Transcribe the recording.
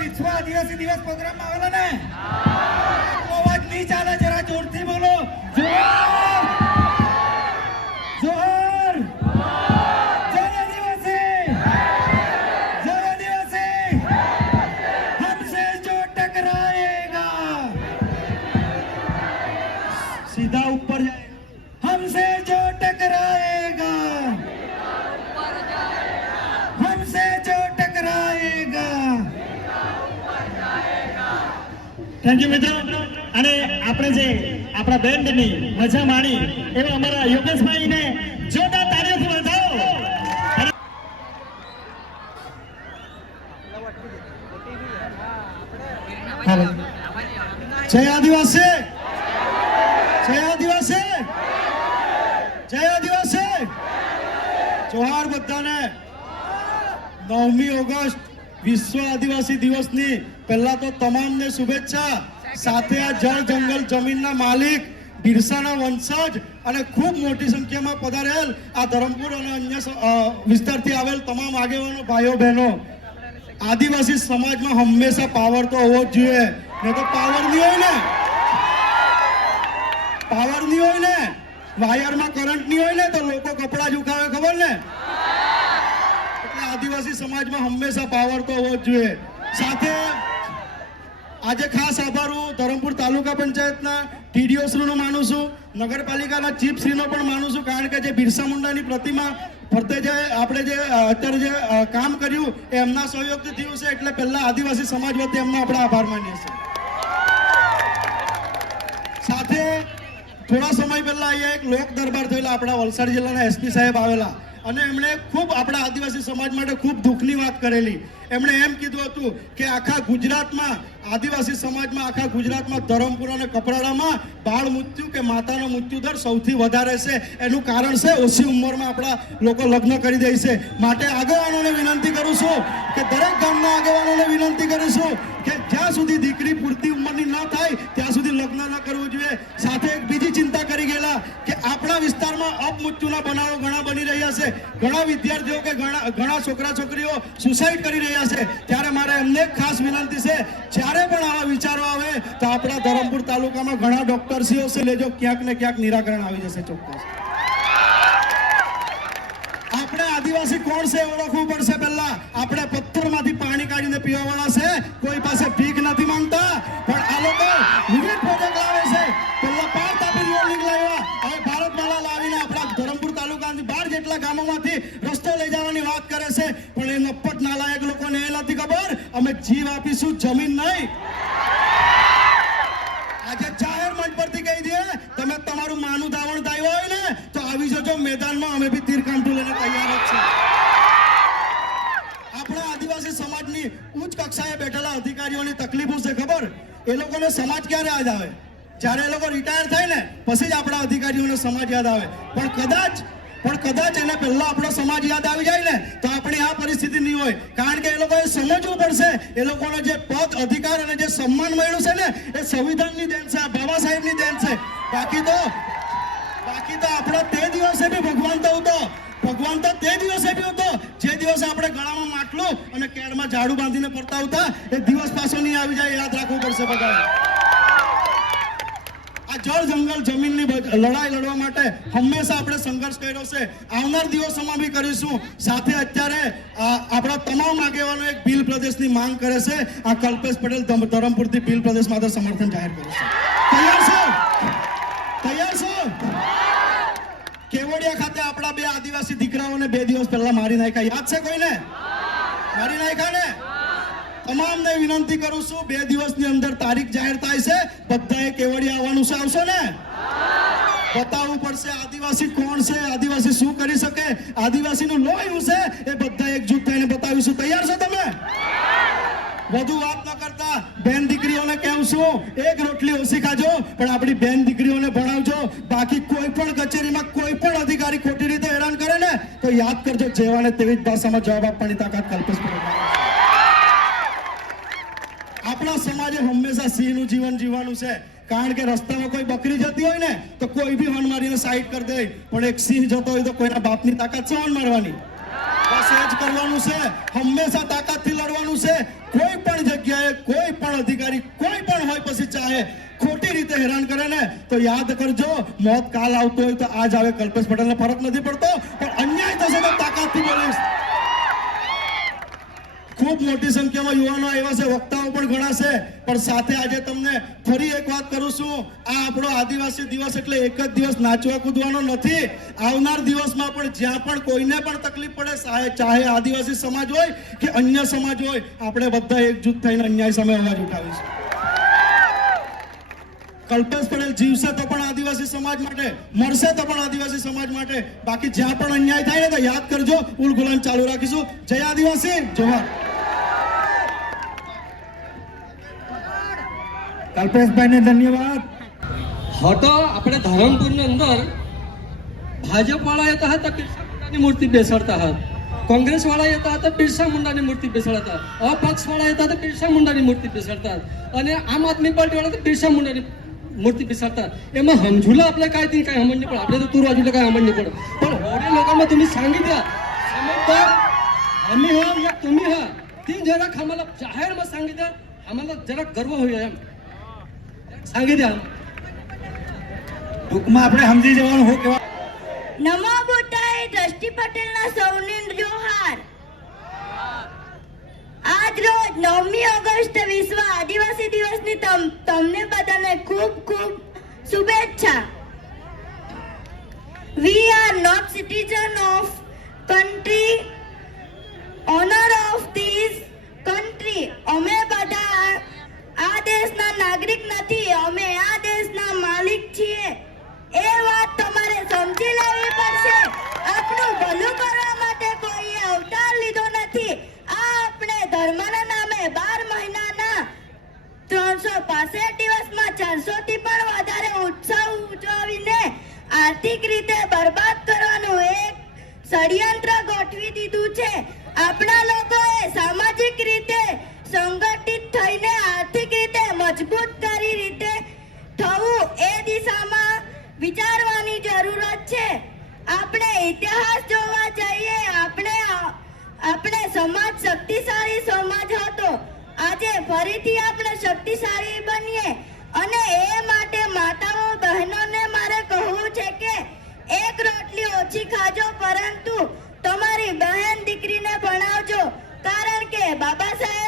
વિશ્વ દિવસે દિવસ પ્રોગ્રામમાં આવેલા ને? અવાજ નહીં ચાલે જરા જોરથી. થેન્ક યુ મિત્રો. અને આપણે જે આપણા બેન્ડની મજા માણી, એવા અમારા યોગેશભાઈને જોરદાર તાળીઓથી વધાવો. જય આદિવાસી. જય આદિવાસી. જય આદિવાસી. જોહાર બધાને. નવમી ઓગસ્ટ વિશ્વ આદિવાસી દિવસની પહેલા તો તમામને શુભેચ્છા. સાથે આ જળ જંગલ જમીનના માલિક, બિરસાના વંશજ અને ખૂબ મોટી સંખ્યામાં પધારેલ આ ધરમપુર અને અન્ય વિસ્તારથી આવેલ તમામ આગેવાનો, ભાઈઓ, બહેનો. આદિવાસી સમાજમાં હંમેશા પાવર તો હોવો જ જોઈએ. નહીં તો પાવર નહીં હોય ને. પાવર નહીં હોય ને. વાયરમાં કરંટ નહીં હોય ને તો લોકો કપડા ઉઠાવે ખબર ને? આદિવાસી સમાજમાં હંમેશા પાવર તો હોવો જ જોઈએ. સાથે આજે ખાસ આભાર હું ધરમપુર તાલુકા પંચાયતના ટીડીઓ શ્રીનો માનું છું. નગરપાલિકાના ચીફશ્રીનો પણ માનું છું, કારણ કે જે બિરસા મુંડાની પ્રતિમા ફરતે જે આપણે જે અત્યારે જે કામ કર્યું એ એમના સહયોગથી થયું છે, એટલે પહેલાં આદિવાસી સમાજ વતી એમનો આપણે આભાર માનીએ છીએ. સાથે થોડા સમય પહેલા અહીંયા એક લોક દરબાર થયેલા આપણા વલસાડ જિલ્લાના એસપી સાહેબ આવેલા. અને એમણે ખૂબ આપણા આદિવાસી સમાજ માટે ખૂબ દુઃખની વાત કરેલી. એમણે એમ કીધું હતું કે આખા ગુજરાતમાં, આદિવાસી સમાજમાં, આખા ગુજરાતમાં ધરમપુર અને કપરાડામાં બાળ મૃત્યુ કે માતાનો મૃત્યુ દર સૌથી વધારે છે. એનું કારણ છે ઓછી ઉંમરમાં આપણા લોકો લગ્ન કરી દે છે. માટે આગેવાનોને વિનંતી કરું છું કે દરેક ગામના આગેવાનોને વિનંતી કરું છું કે જ્યાં સુધી દીકરી પૂરતી ઉંમરની ના થાય, ત્યાં સુધી લગ્ન ન કરવું જોઈએ. સાથે એક બીજી ચિંતા કરી ગયેલા કે આપણા વિસ્તારમાં અપમૃત્યુના બનાવો ઘણા બની રહ્યા છે. ઘણા વિદ્યાર્થીઓ કે ઘણા ઘણા છોકરા છોકરીઓ સુસાઇડ કરી રહ્યા છે. ત્યારે મારે એમને ખાસ વિનંતી છે, જ્યારે પણ આવા વિચારો આવે, તો આપણા ધરમપુર તાલુકામાં ઘણા ડોક્ટરશ્રીઓ છે, લેજો ક્યાંક ને ક્યાંક નિરાકરણ આવી જશે ચોક્કસ. આપણે આદિવાસી કોણ છે ઓળખવું પડશે પહેલા? આપણે પથ્થરમાંથી પાણી કાઢીને પીવાવાળા છે. કોઈ પાસે ભીખ નથી માંગતા. પણ આ લોકો વિવિધ પ્રોજેક્ટ લાવે છે. પહેલા પાર તાપી રિવર લાવ્યા હવે ભારતમાલા લાવીને આપણા ધરમપુર તાલુકાની બાર જેટલા ગામોમાંથી રસ્તો લઈ જવાની વાત કરે છે. પણ એ નપ્પટ નાલાયક લોકોને એ નથી ખબર. અમે જીવ આપીશું, જમીન નહીં. આજે જાહેર મંચ પરથી કહી દે તમે તમારું માનું ધાવણ થાય હોય ને, તો આવી જજો મેદાનમાં. અમે બી તીર કાંટું લઈને તૈયાર જ છે કક્ષાએ બેઠેલા અધિકારીઓની તકલીફો છે ખબર? એ લોકોને સમાજ ક્યારે યાદ આવે? જ્યારે એ લોકો રિટાયર થાય ને, પછી જ આપણા અધિકારીઓને સમાજ યાદ આવે. પણ કદાચ પણ કદાચ એને પહેલા આપણો સમાજ યાદ આવી જાય ને, તો આપણી આ પરિસ્થિતિ નહીં હોય. કારણ કે એ લોકોએ સમજવું પડશે, એ લોકોનો જે પદ, અધિકાર અને જે સન્માન મળ્યું છે ને, એ સંવિધાનની દેન છે બાબા સાહેબની દેન છે. બાકી તો બાકી તો આપણો તે દિવસે બી ભગવાન તો હતો. ભગવાન તો તે દિવસે બી હતો. દિવસે આપણે ગળામાં માટલો અને કેળમાં ઝાડુ બાંધીને ફરતા આવતા, એ દિવસ પાછો નહીં આવી જાય, યાદ રાખવું પડશે બધા આ જળ જંગલ જમીનની લડાઈ લડવા માટે હંમેશા આપણે સંઘર્ષ કર્યો છે. આવનાર દિવસોમાં બી કરીશું. સાથે અત્યારે આપણા તમામ આગેવાનો એક ભીલ પ્રદેશની માંગ કરે છે. આ કલ્પેશ પટેલ ધરમપુરથી ભીલ પ્રદેશ માટે સમર્થન જાહેર કર્યું છે. તૈયાર છો? કેવડિયા ખાતે આપણા બે આદિવાસી દીકરાઓને બે દિવસ પહેલા મારી નાખ્યા. યાદ છે કોઈને? મારી નાખ્યા ને તમામને વિનંતી કરું છું, બે દિવસની અંદર તારીખ જાહેર થાય છે. બધાએ કેવડિયા આવવાનું છે, આવશો ને? બતાવવું પડશે આદિવાસી કોણ છે, આદિવાસી શું કરી શકે, આદિવાસીનું લોહી એવું છે, એ બધા એકજૂટ થઈને બતાવીશું. તૈયાર છો તમે? વધુ વાત ન કરતા બેન દીકરીઓને કેવું છું એક રોટલી ઓછી ખાજો, પણ આપણી બેન દીકરીઓને ભણાવજો. બાકી કોઈ પણ કચેરીમાં કોઈ પણ અધિકારી ખોટી રીતે હેરાન કરે ને, તો યાદ કરજો, જેવાને તેવી જ ભાષામાં જવાબ આપવાની તાકાત કલ્પેશ આપણા સમાજે હંમેશા સિંહનું જીવન જીવવાનું છે. કારણ કે રસ્તામાં કોઈ બકરી જતી હોય ને, તો કોઈ બી હોર્ન મારીને સાઈડ કરી દે. પણ એક સિંહ જતો હોય તો કોઈના બાપની તાકાત છે હોર્ન મારવાની? બસ સેજ કરવાનું છે. હંમેશા તાકાતથી લડવાનું છે. કોઈ પણ જગ્યાએ, કોઈ પણ અધિકારી, કોઈ પણ હોય પછી ચાહે, ખોટી રીતે હેરાન કરે ને, તો યાદ કરજો, મોત કાલ આવતો હોય તો આજ આવે, કલ્પેશ પટેલને ફરક નથી પડતો, પણ અન્યાય થશે તો તાકાતથી બોલીશ. ખૂબ મોટી સંખ્યામાં યુવાનો આવ્યા છે, વક્તાઓ પણ ઘણા છે. પણ સાથે આજે તમને ફરી એક વાત કરું છું. આ આપણો આદિવાસી દિવસ એટલે એક જ દિવસ નાચવા કૂદવાનો નથી. આવનાર દિવસમાં પણ જ્યાં પણ કોઈને પણ તકલીફ પડે ચાહે આદિવાસી સમાજ હોય કે અન્ય સમાજ હોય, આપણે બધા એકજૂથ થઈને અન્યાય સામે અવાજ ઉઠાવીશું. કલ્પેશ પટેલ જીવશે તો પણ આદિવાસી સમાજ માટે, મરશે તો પણ આદિવાસી સમાજ માટે. બાકી જ્યાં પણ અન્યાય થાય ને તો યાદ કરજો. ઉલ ચાલુ રાખીશું. જય આદિવાસી. જોહાર કલ્પેશભાઈને ધન્યવાદ. હટો આપણે ધરમપુરની અંદર ભાજપવાળા હતા હતા, બિરસા મુંડાની મૂર્તિ બેસાડતા હતા. કોંગ્રેસવાળા હતા હતા, બિરસા મુંડાની મૂર્તિ બેસાડતા અપક્ષવાળા હતા હતા, બિરસા મુંડાની મૂર્તિ બેસાડતા અને આમ આદમી પાર્ટીવાળા હતા બિરસા મુંડાની મૂર્તિ બેસાડતા એમાં સમજુલા આપણે કાંઈ કાંઈ સમજ નહીં પડે આપણે તો તુરવાજુ કાંઈ સમજ નહીં પડે પણ. હોડે લોકોમાં તમે सांगितलं समजदार आम्ही हा या तुम्ही हा ती जरा आम्हाला जाहीरमा सांगितलं आम्हाला जरा गर्व होईल एम સાંગી દે ટૂંકમાં આજ રોજ નવમી ઓગસ્ટ વિશ્વ આદિવાસી દિવસની તમને બધાને ખૂબ ખૂબ શુભેચ્છા. We are not citizen of country ત્રણસો દિવસમાં ચારસો થી પણ વધારે ઉત્સવ ઉજવીને આર્થિક રીતે બરબાદ કરવાનું એક ષડયંત્ર ગોઠવી દીધું છે. આપણા લોકોએ આજે ફરીથી આપણે શક્તિશાળી બનીએ અને એ માટે માતાઓ, બહેનોને મારે કહવું છે કે એક રોટલી ઓછી ખાજો, પરંતુ તમારી બહેન દીકરીને ભણાવજો. કારણ કે બાબા સાહેબ